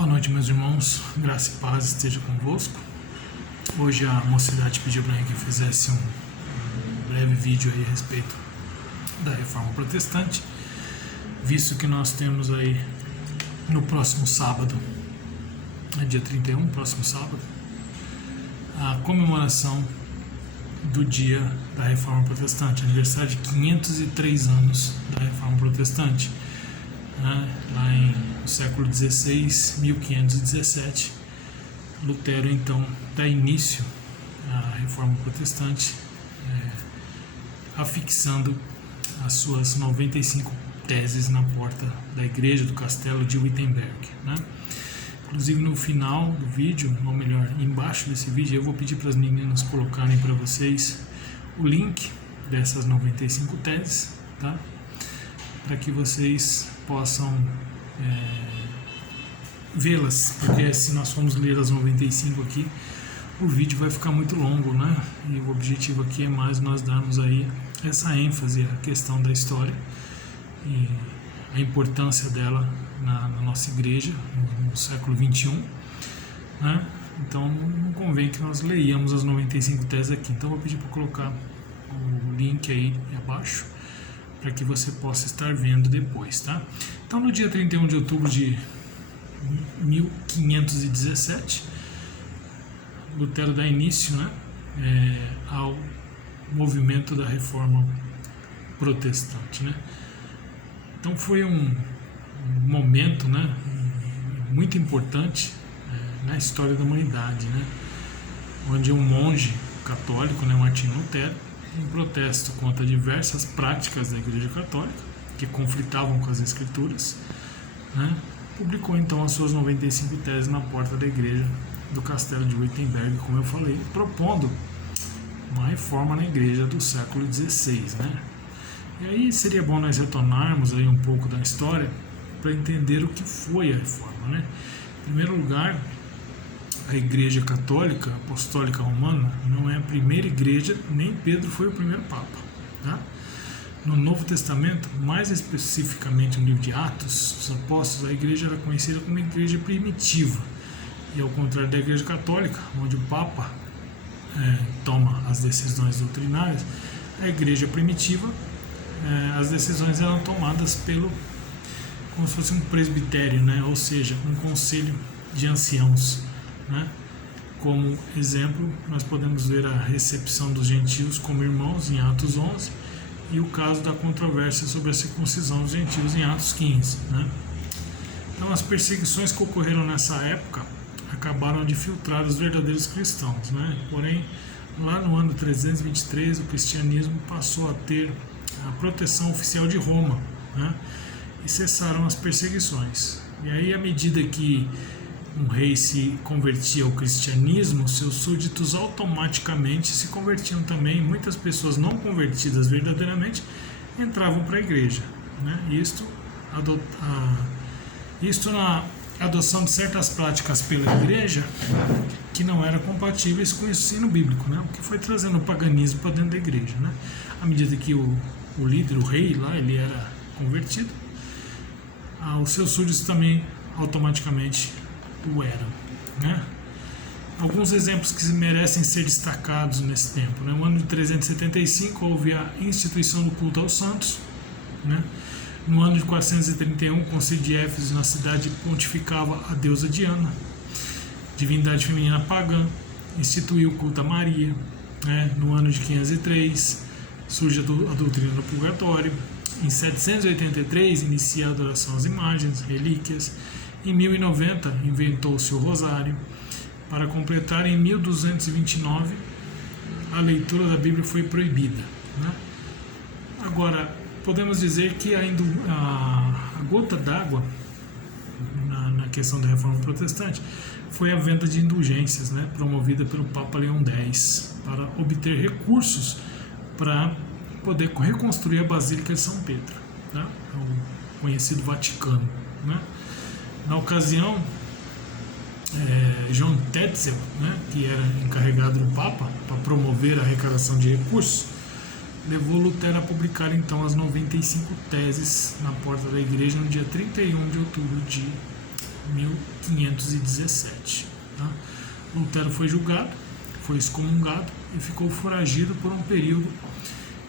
Boa noite, meus irmãos, graça e paz esteja convosco. Hoje a mocidade pediu para que eu fizesse um breve vídeo aí a respeito da Reforma Protestante, visto que nós temos aí no próximo sábado, dia 31, próximo sábado, a comemoração do dia da Reforma Protestante, aniversário de 503 anos da Reforma Protestante. Lá no século XVI, 1517, Lutero então dá início à Reforma Protestante, afixando as suas 95 teses na porta da igreja do castelo de Wittenberg. Inclusive no final do vídeo, ou melhor, embaixo desse vídeo, eu vou pedir para as meninas colocarem para vocês o link dessas 95 teses, tá? Para que vocês possam vê-las, porque se nós formos ler as 95 aqui, o vídeo vai ficar muito longo, né? E o objetivo aqui é mais nós darmos aí essa ênfase à questão da história e a importância dela na nossa igreja no século XXI, né? Então não convém que nós leiamos as 95 teses aqui. Então eu vou pedir para colocar o link aí abaixo, para que você possa estar vendo depois, tá? Então, no dia 31 de outubro de 1517, Lutero dá início, ao movimento da Reforma Protestante, né? Então, foi um momento, muito importante na história da humanidade, onde um monge católico, Martinho Lutero, em protesto contra diversas práticas da Igreja Católica que conflitavam com as Escrituras, publicou então as suas 95 teses na porta da igreja do castelo de Wittenberg, como eu falei, propondo uma reforma na igreja do século XVI, E aí seria bom nós retornarmos aí um pouco da história para entender o que foi a reforma, Em primeiro lugar, a Igreja Católica Apostólica Romana não é a primeira igreja, nem Pedro foi o primeiro Papa. No Novo Testamento, mais especificamente no livro de Atos dos Apóstolos, a igreja era conhecida como igreja primitiva. E ao contrário da Igreja Católica, onde o Papa toma as decisões doutrinárias, a igreja primitiva, as decisões eram tomadas como se fosse um presbitério, ou seja, um conselho de anciãos. Como exemplo, nós podemos ver a recepção dos gentios como irmãos em Atos 11 e o caso da controvérsia sobre a circuncisão dos gentios em Atos 15. Então, as perseguições que ocorreram nessa época acabaram de filtrar os verdadeiros cristãos. Porém, lá no ano 323, o cristianismo passou a ter a proteção oficial de Roma, e cessaram as perseguições. E aí, à medida que um rei se convertia ao cristianismo, seus súditos automaticamente se convertiam também. Muitas pessoas não convertidas verdadeiramente entravam para a igreja. Isto na adoção de certas práticas pela igreja que não eram compatíveis com o ensino bíblico, o que foi trazendo o paganismo para dentro da igreja. À medida que o líder, o rei lá, ele era convertido, os seus súditos também automaticamente o eram. Alguns exemplos que merecem ser destacados nesse tempo. No ano de 375 houve a instituição do culto aos santos. No ano de 431, o concílio de Éfeso, na cidade, pontificava a deusa Diana, divindade feminina pagã, instituiu o culto a Maria. No ano de 503 surge a doutrina do purgatório. Em 783 inicia a adoração às imagens, relíquias. Em 1090 inventou-se o rosário. Para completar, em 1229 a leitura da Bíblia foi proibida. Agora, podemos dizer que ainda a gota d'água na questão da Reforma Protestante foi a venda de indulgências, promovida pelo Papa Leão X, para obter recursos para poder reconstruir a Basílica de São Pedro, o conhecido Vaticano. Na ocasião, João Tetzel, que era encarregado do Papa para promover a arrecadação de recursos, levou Lutero a publicar então as 95 teses na porta da igreja no dia 31 de outubro de 1517. Tá? Lutero foi julgado, foi excomungado e ficou foragido por um período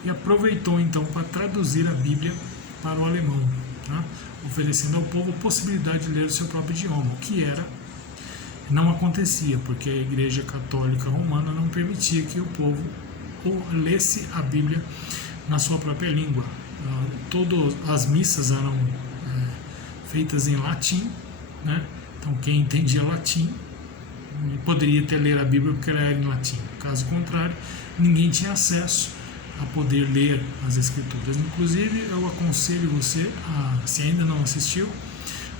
e aproveitou então para traduzir a Bíblia para o alemão, tá? Oferecendo ao povo a possibilidade de ler o seu próprio idioma, o que não acontecia, porque a Igreja Católica Romana não permitia que o povo lesse a Bíblia na sua própria língua. Todas as missas eram feitas em latim, né? Então quem entendia latim poderia ler a Bíblia porque ela era em latim. Caso contrário, ninguém tinha acesso a poder ler as Escrituras. Inclusive, eu aconselho você, se ainda não assistiu,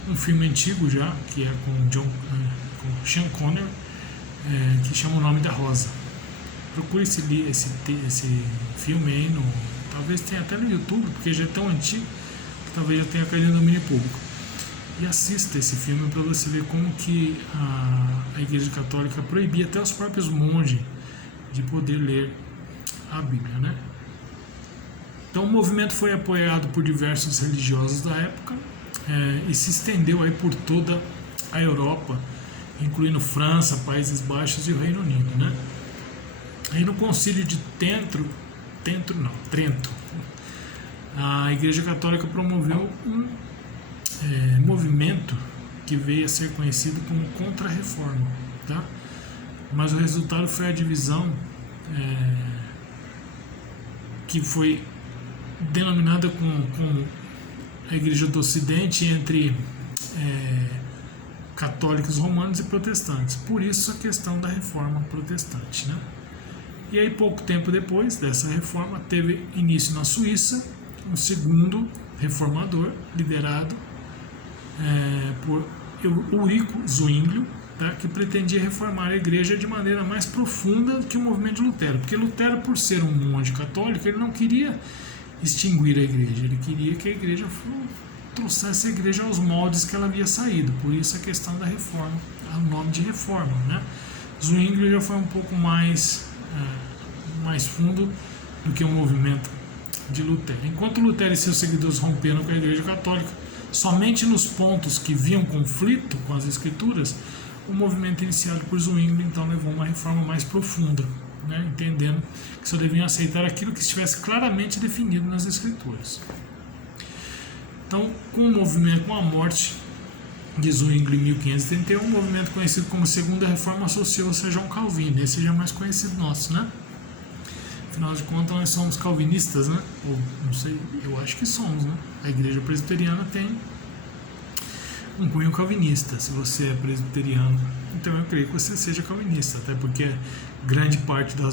um filme antigo já, que é com Sean Connery, que chama O Nome da Rosa. Procure esse filme aí, talvez tenha até no YouTube, porque já é tão antigo que talvez já tenha caído no domínio público. E assista esse filme para você ver como que a Igreja Católica proibia até os próprios monges de poder ler a Bíblia, né? Então o movimento foi apoiado por diversos religiosos da época e se estendeu aí por toda a Europa, incluindo França, Países Baixos e o Reino Unido, né? Aí no Concílio de Trento, a Igreja Católica promoveu um movimento que veio a ser conhecido como Contra-Reforma, tá? Mas o resultado foi a divisão que foi denominada como a Igreja do Ocidente entre católicos romanos e protestantes. Por isso a questão da reforma protestante, né? E aí pouco tempo depois dessa reforma teve início na Suíça um segundo reformador liderado por Ulrico Zwinglio, tá? Que pretendia reformar a igreja de maneira mais profunda que o movimento de Lutero, porque Lutero, por ser um monge católico, ele não queria extinguir a igreja, ele queria que a igreja trouxesse a igreja aos moldes que ela havia saído, por isso a questão da reforma, o nome de reforma, né? Zwinglio já foi um pouco mais fundo do que o movimento de Lutero. Enquanto Lutero e seus seguidores romperam com a igreja católica somente nos pontos que viam conflito com as escrituras, o movimento iniciado por Zwinglio então levou a uma reforma mais profunda, né? Entendendo que só deviam aceitar aquilo que estivesse claramente definido nas escrituras. Então, com a morte de Zwinglio em 1531, um movimento conhecido como Segunda Reforma associou-se a João Calvino. Esse já é mais conhecido nosso, né? Afinal de contas, nós somos calvinistas, né? Ou, não sei, eu acho que somos, né? A igreja presbiteriana tem um cunho calvinista. Se você é presbiteriano, então eu creio que você seja calvinista, até porque grande parte da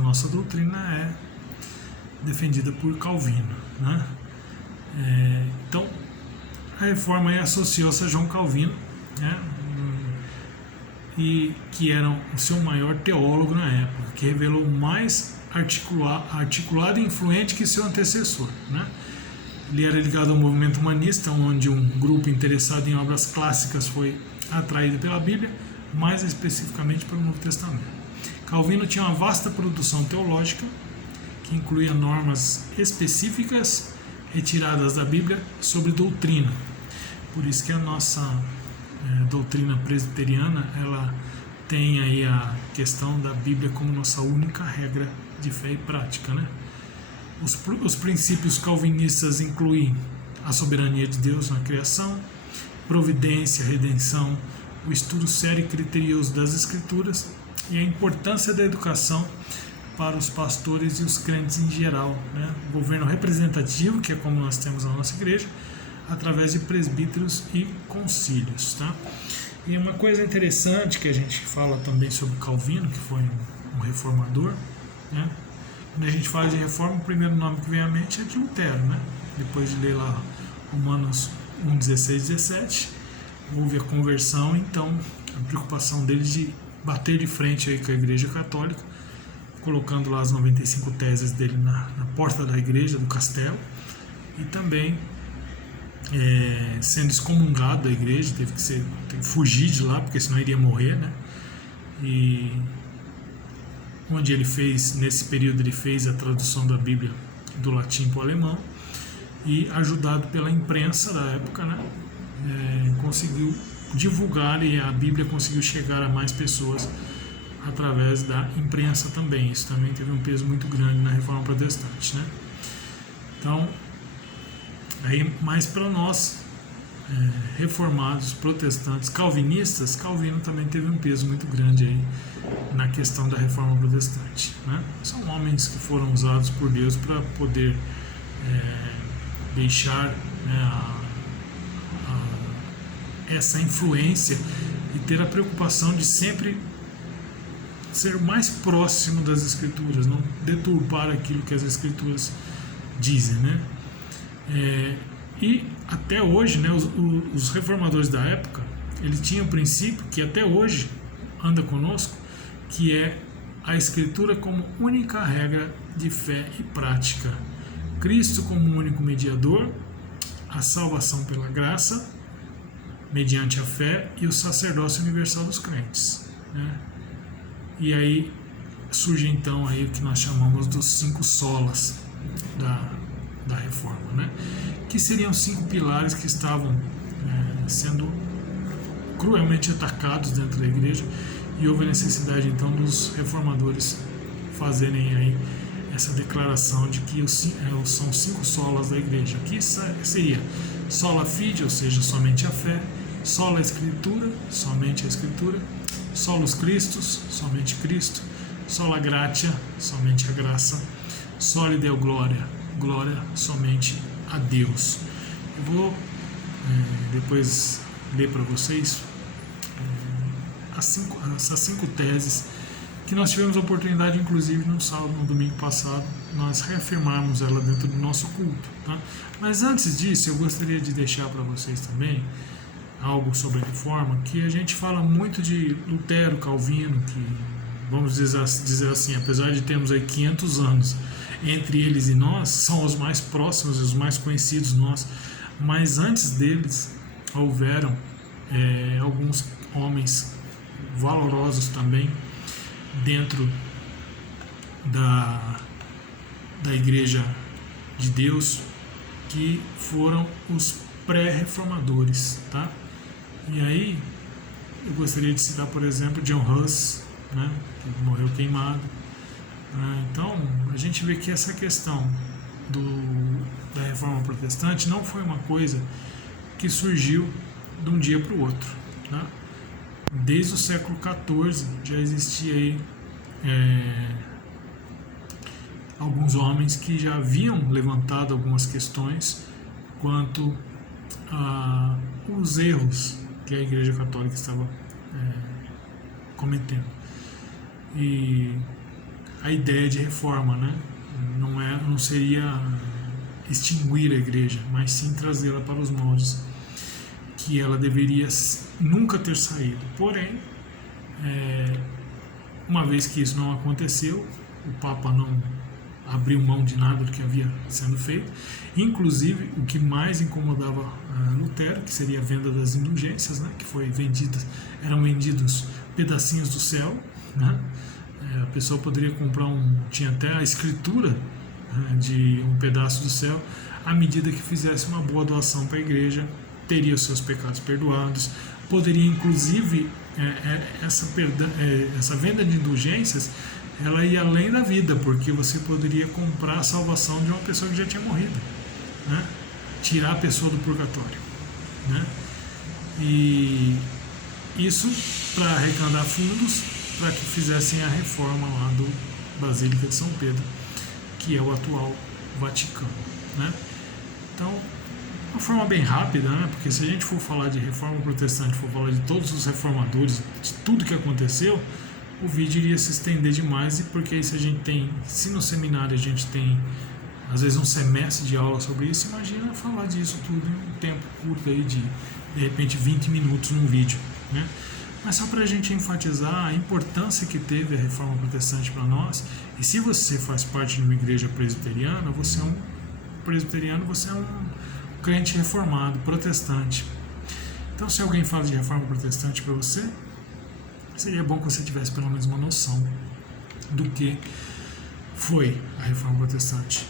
nossa doutrina é defendida por Calvino, né? Então, a reforma associou-se a João Calvino, né? E que era o seu maior teólogo na época, que revelou mais articulado e influente que seu antecessor, né? Ele era ligado ao movimento humanista, onde um grupo interessado em obras clássicas foi atraído pela Bíblia, mais especificamente pelo Novo Testamento. Calvino tinha uma vasta produção teológica, que incluía normas específicas retiradas da Bíblia sobre doutrina. Por isso que a nossa doutrina presbiteriana, ela tem aí a questão da Bíblia como nossa única regra de fé e prática, né? Os princípios calvinistas incluem a soberania de Deus na criação, providência, redenção, o estudo sério e criterioso das Escrituras e a importância da educação para os pastores e os crentes em geral, né? O governo representativo, que é como nós temos na nossa igreja, através de presbíteros e concílios, tá? E uma coisa interessante que a gente fala também sobre Calvino, que foi um reformador, né? Quando a gente fala de reforma, o primeiro nome que vem à mente é de Lutero, né? Depois de ler lá Romanos 1, 16, 17, houve a conversão, então a preocupação dele de bater de frente aí com a igreja católica, colocando lá as 95 teses dele na porta da igreja, do castelo, e também sendo excomungado da igreja, teve que fugir de lá, porque senão iria morrer, né? E onde ele fez, nesse período ele fez a tradução da Bíblia do latim para o alemão, e ajudado pela imprensa da época, né? Conseguiu divulgar, e a Bíblia conseguiu chegar a mais pessoas através da imprensa também. Isso também teve um peso muito grande na Reforma Protestante, né? Então, aí mais para nós, reformados, protestantes, calvinistas, Calvino também teve um peso muito grande aí na questão da Reforma Protestante, né? São homens que foram usados por Deus para poder deixar, né, essa influência e ter a preocupação de sempre ser mais próximo das Escrituras, não deturpar aquilo que as Escrituras dizem, né? E até hoje, né, os reformadores da época, eles tinham um princípio que até hoje anda conosco, que é a Escritura como única regra de fé e prática, Cristo como único mediador, a salvação pela graça mediante a fé e o sacerdócio universal dos crentes, né? E aí surge então aí o que nós chamamos dos 5 solas da Reforma, né? Que seriam 5 pilares que estavam sendo cruelmente atacados dentro da igreja, e houve a necessidade então dos reformadores fazerem aí essa declaração de que são 5 solas da igreja, que seria sola fide, ou seja, somente a fé; sola escritura, somente a escritura; solus Christus, somente Cristo; sola gratia, somente a graça; soli Deo gloria, glória somente a Deus. Eu vou depois ler para vocês essas 5 teses que nós tivemos a oportunidade, inclusive no domingo passado, nós reafirmarmos ela dentro do nosso culto, tá? Mas antes disso, eu gostaria de deixar para vocês também algo sobre a Reforma, que a gente fala muito de Lutero, Calvino, que, vamos dizer assim, apesar de termos aí 500 anos entre eles e nós, são os mais próximos e os mais conhecidos nós, mas antes deles houveram alguns homens valorosos também dentro da Igreja de Deus, que foram os pré-reformadores, tá? E aí eu gostaria de citar, por exemplo, John Huss, né, que morreu queimado. Então a gente vê que essa questão da Reforma Protestante não foi uma coisa que surgiu de um dia para o outro, né? Desde o século XIV já existia aí alguns homens que já haviam levantado algumas questões quanto os erros que a Igreja Católica estava cometendo. E a ideia de reforma, né, não seria extinguir a Igreja, mas sim trazê-la para os moldes que ela deveria nunca ter saído. Porém, uma vez que isso não aconteceu, o Papa não abriu mão de nada do que havia sendo feito, inclusive o que mais incomodava Lutero, que seria a venda das indulgências, né, que eram vendidos pedacinhos do céu, né? A pessoa poderia comprar tinha até a escritura, né, de um pedaço do céu, à medida que fizesse uma boa doação para a igreja, teria os seus pecados perdoados. Poderia inclusive essa venda de indulgências, ela ia além da vida, porque você poderia comprar a salvação de uma pessoa que já tinha morrido, né? Tirar a pessoa do purgatório, né? E isso para arrecadar fundos para que fizessem a reforma lá do Basílica de São Pedro, que é o atual Vaticano, né? Então, uma forma bem rápida, né? Porque se a gente for falar de reforma protestante, for falar de todos os reformadores, de tudo que aconteceu, o vídeo iria se estender demais, e porque aí se no seminário a gente tem às vezes um semestre de aula sobre isso, imagina falar disso tudo em um tempo curto aí de repente 20 minutos num vídeo, né? Mas só para a gente enfatizar a importância que teve a reforma protestante para nós. E se você faz parte de uma igreja presbiteriana, você é um crente reformado, protestante. Então, se alguém fala de reforma protestante para você, seria bom que você tivesse pelo menos uma noção do que foi a reforma protestante.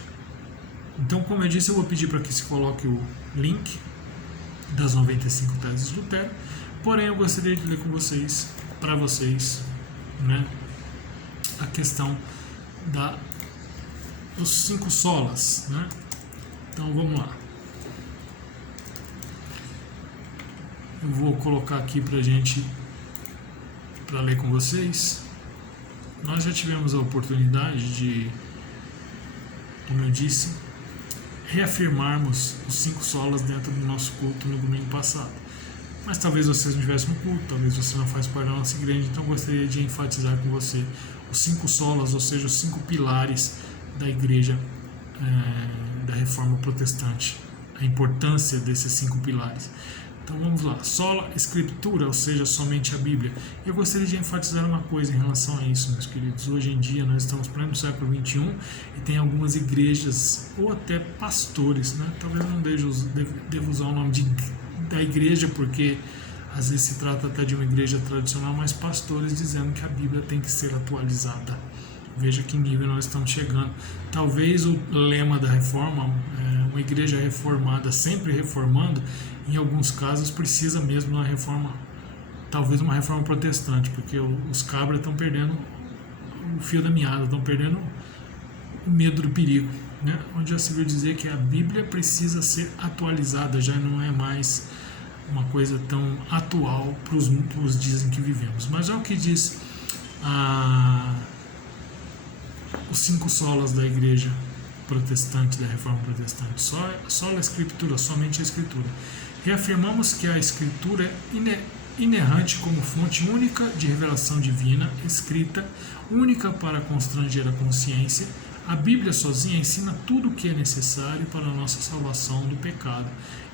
Então, como eu disse, eu vou pedir para que se coloque o link das 95 teses de Lutero, Porém, eu gostaria de ler com vocês, para vocês, né, a questão dos 5 solas, né? Então vamos lá. Eu vou colocar aqui para ler com vocês. Nós já tivemos a oportunidade de, como eu disse, reafirmarmos os 5 solas dentro do nosso culto no domingo passado. Mas talvez vocês não estivessem no culto, talvez você não faz parte da nossa igreja, então eu gostaria de enfatizar com você os 5 solas, ou seja, os 5 pilares da igreja da Reforma Protestante, a importância desses 5 pilares. Então vamos lá, sola escritura, ou seja, somente a Bíblia. Eu gostaria de enfatizar uma coisa em relação a isso, meus queridos. Hoje em dia nós estamos pleno século XXI e tem algumas igrejas, ou até pastores, né? Talvez eu não devo usar o nome da igreja, porque às vezes se trata até de uma igreja tradicional, mas pastores dizendo que a Bíblia tem que ser atualizada. Veja que nível nós estamos chegando. Talvez o lema da reforma, uma igreja reformada sempre reformando, em alguns casos precisa mesmo de uma reforma, talvez uma reforma protestante, porque os cabras estão perdendo o fio da meada, estão perdendo o medo do perigo, né? Onde já se viu dizer que a Bíblia precisa ser atualizada, já não é mais uma coisa tão atual para os dias em que vivemos. Mas é o que diz os 5 solas da igreja protestante, da Reforma Protestante. Só a Escritura, somente a Escritura. Reafirmamos que a Escritura é inerrante como fonte única de revelação divina, escrita, única para constranger a consciência. A Bíblia sozinha ensina tudo o que é necessário para a nossa salvação do pecado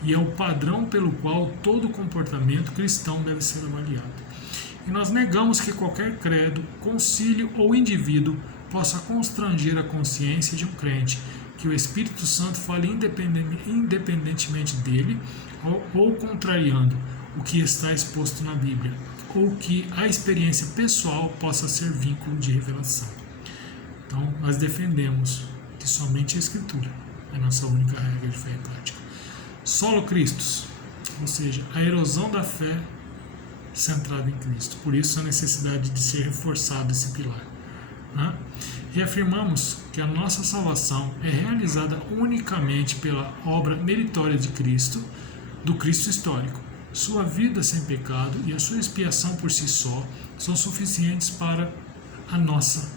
e é o padrão pelo qual todo comportamento cristão deve ser avaliado. E nós negamos que qualquer credo, concílio ou indivíduo possa constranger a consciência de um crente, que o Espírito Santo fale independentemente dele ou contrariando o que está exposto na Bíblia, ou que a experiência pessoal possa ser vínculo de revelação. Então, nós defendemos que somente a Escritura é a nossa única regra de fé e prática. Solo Christus, ou seja, a erosão da fé centrada em Cristo. Por isso a necessidade de ser reforçado esse pilar. Reafirmamos que a nossa salvação é realizada unicamente pela obra meritória de Cristo, do Cristo histórico. Sua vida sem pecado e a sua expiação por si só são suficientes para a nossa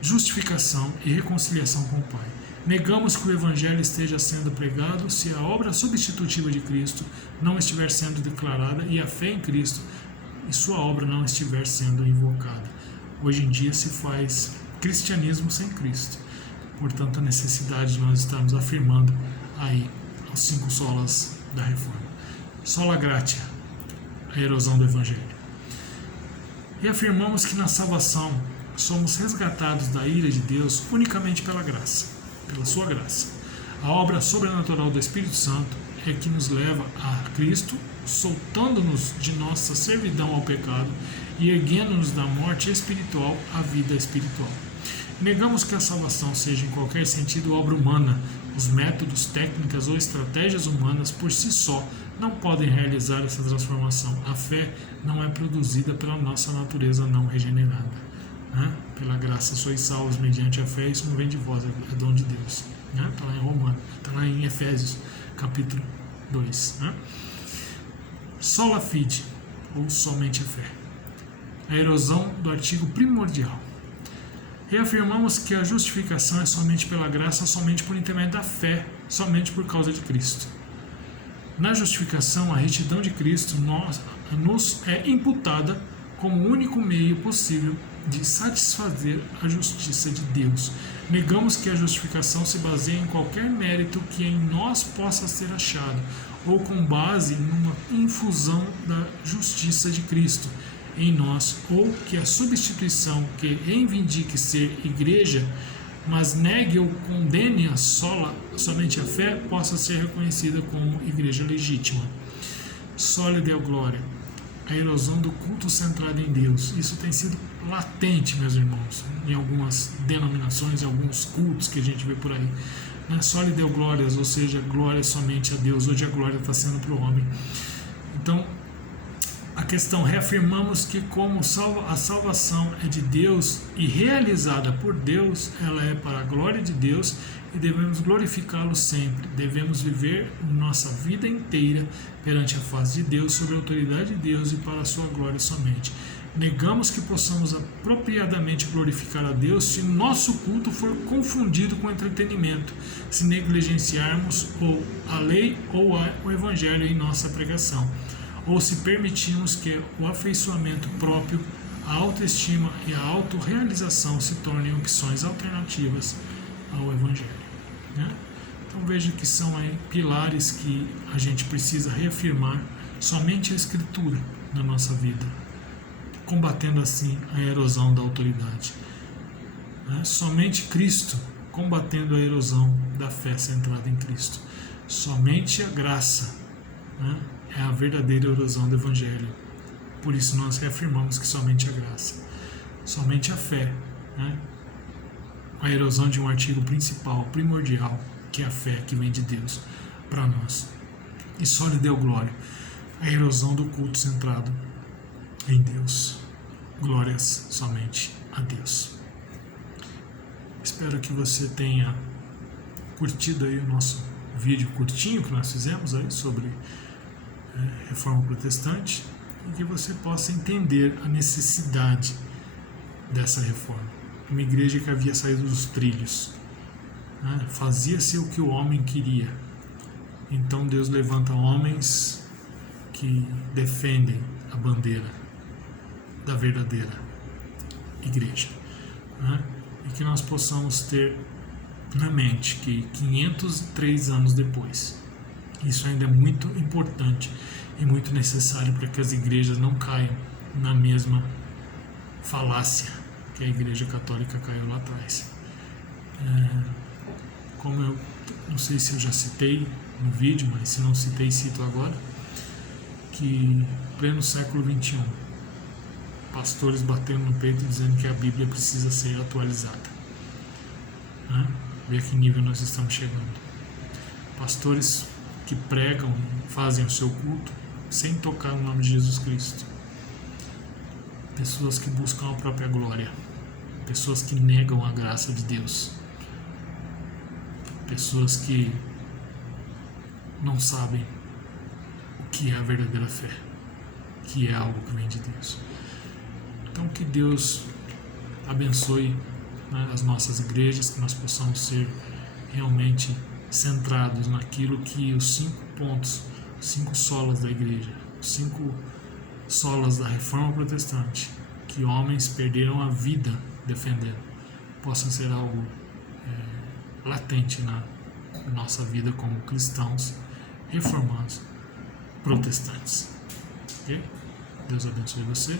justificação e reconciliação com o Pai. Negamos que o Evangelho esteja sendo pregado se a obra substitutiva de Cristo não estiver sendo declarada e a fé em Cristo e sua obra não estiver sendo invocada. Hoje em dia se faz cristianismo sem Cristo. Portanto, a necessidade de nós estarmos afirmando aí os 5 solas da reforma. Sola gratia, a erosão do Evangelho. E afirmamos que na salvação somos resgatados da ira de Deus unicamente pela graça, pela sua graça. A obra sobrenatural do Espírito Santo é que nos leva a Cristo, soltando-nos de nossa servidão ao pecado e erguendo-nos da morte espiritual à vida espiritual. Negamos que a salvação seja em qualquer sentido obra humana. Os métodos, técnicas ou estratégias humanas por si só não podem realizar essa transformação. A fé não é produzida pela nossa natureza não regenerada. Pela graça sois salvos mediante a fé, isso não vem de vós, é dom de Deus. Está lá em Romanos, está lá em Efésios, capítulo 2. Sola fide, ou somente a fé. A erosão do artigo primordial. Reafirmamos que a justificação é somente pela graça, somente por intermédio da fé, somente por causa de Cristo. Na justificação, a retidão de Cristo nos é imputada como o único meio possível de satisfazer a justiça de Deus. Negamos que a justificação se baseie em qualquer mérito que em nós possa ser achado, ou com base numa infusão da justiça de Cristo em nós, ou que a substituição que reivindique ser igreja, mas negue ou condene somente a fé, possa ser reconhecida como igreja legítima. Sola Deo Glória, a erosão do culto centrado em Deus. Isso tem sido latente, meus irmãos, em algumas denominações, em alguns cultos que a gente vê por aí. Sola Deo Glórias, ou seja, glória somente a Deus. Hoje a glória está sendo para o homem. Então, a questão, reafirmamos que como a salvação é de Deus e realizada por Deus, ela é para a glória de Deus e devemos glorificá-lo sempre. Devemos viver nossa vida inteira perante a face de Deus, sob a autoridade de Deus e para a sua glória somente. Negamos que possamos apropriadamente glorificar a Deus se nosso culto for confundido com entretenimento, se negligenciarmos ou a lei ou o evangelho em nossa pregação, ou se permitirmos que o afeiçoamento próprio, a autoestima e a autorrealização se tornem opções alternativas ao evangelho. Né? Então veja que são aí pilares que a gente precisa reafirmar somente a Escritura na nossa vida, combatendo assim a erosão da autoridade. Né? Somente Cristo, combatendo a erosão da fé centrada em Cristo. Somente a graça, né, é a verdadeira erosão do Evangelho. Por isso nós reafirmamos que somente a graça, somente a fé, né, a erosão de um artigo principal, primordial, que é a fé que vem de Deus para nós. E só lhe deu glória a erosão do culto centrado em Deus. Glórias somente a Deus. Espero que você tenha curtido aí o nosso vídeo curtinho que nós fizemos aí sobre Reforma Protestante e que você possa entender a necessidade dessa reforma. Uma igreja que havia saído dos trilhos, né? Fazia-se o que o homem queria. Então Deus levanta homens que defendem a bandeira da verdadeira igreja, né? E que nós possamos ter na mente que 503 anos depois, isso ainda é muito importante e muito necessário para que as igrejas não caiam na mesma falácia que a Igreja Católica caiu lá atrás. Como eu não sei se eu já citei no vídeo, mas se não citei, cito agora, que pleno século XXI, pastores batendo no peito dizendo que a Bíblia precisa ser atualizada. Ver a que nível nós estamos chegando. Pastores que pregam, fazem o seu culto sem tocar no nome de Jesus Cristo. Pessoas que buscam a própria glória. Pessoas que negam a graça de Deus. Pessoas que não sabem o que é a verdadeira fé, que é algo que vem de Deus. Então que Deus abençoe, né, as nossas igrejas, que nós possamos ser realmente centrados naquilo que os 5 pontos, 5 solas da igreja, 5 solas da Reforma Protestante, que homens perderam a vida defendendo, possam ser algo latente na nossa vida como cristãos reformados protestantes. Okay? Deus abençoe você.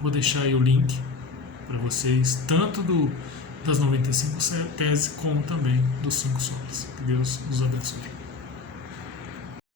Vou deixar aí o link para vocês, tanto das 95 teses como também dos 5 solas. Que Deus os abençoe.